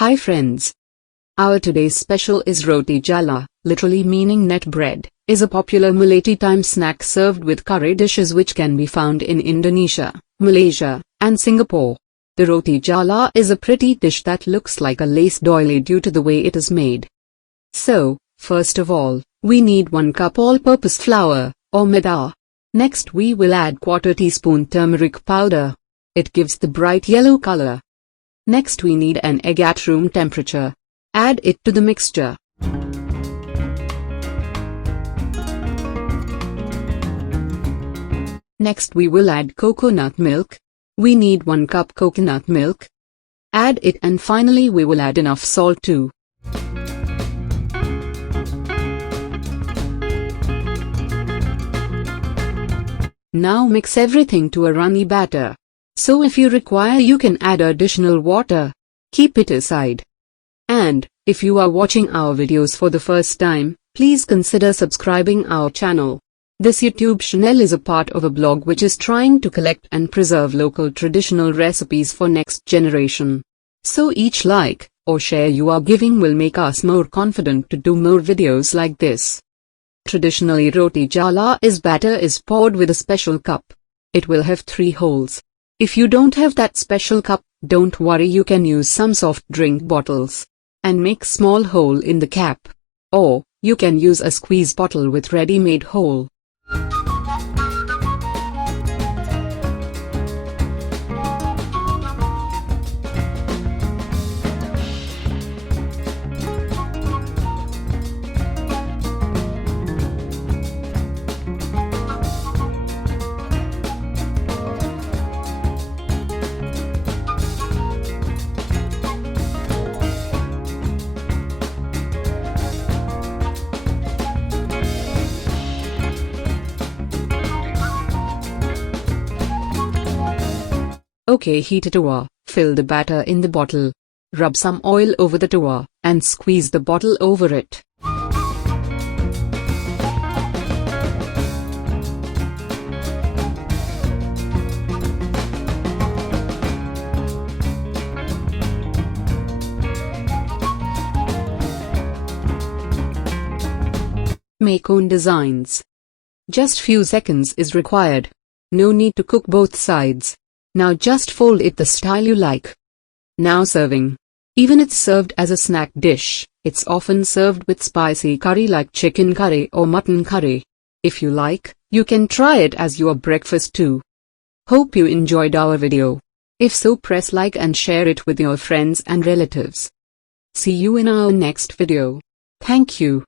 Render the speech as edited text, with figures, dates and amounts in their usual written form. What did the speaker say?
Hi friends. Our today's special is Roti Jala, literally meaning net bread, is a popular Malay tea-time snack served with curry dishes which can be found in Indonesia, Malaysia, and Singapore. The Roti Jala is a pretty dish that looks like a lace doily due to the way it is made. So, first of all, we need 1 cup all-purpose flour, or maida. Next we will add 1/4 teaspoon turmeric powder. It gives the bright yellow color. Next we need an egg at room temperature. Add it to the mixture. Next we will add coconut milk. We need 1 cup coconut milk. Add it, and finally we will add enough salt too. Now mix everything to a runny batter. So if you require you can add additional water. Keep it aside. And, if you are watching our videos for the first time, please consider subscribing our channel. This YouTube channel is a part of a blog which is trying to collect and preserve local traditional recipes for next generation. So each like, or share you are giving will make us more confident to do more videos like this. Traditionally Roti Jala batter is poured with a special cup. It will have 3 holes. If you don't have that special cup, don't worry, you can use some soft drink bottles and make small hole in the cap. Or, you can use a squeeze bottle with ready-made hole. Okay, heat a tawa, fill the batter in the bottle. Rub some oil over the tawa, and squeeze the bottle over it. Make own designs. Just few seconds is required. No need to cook both sides. Now just fold it the style you like. Now serving. Even it's served as a snack dish, it's often served with spicy curry like chicken curry or mutton curry. If you like, you can try it as your breakfast too. Hope you enjoyed our video. If so, press like and share it with your friends and relatives. See you in our next video. Thank you.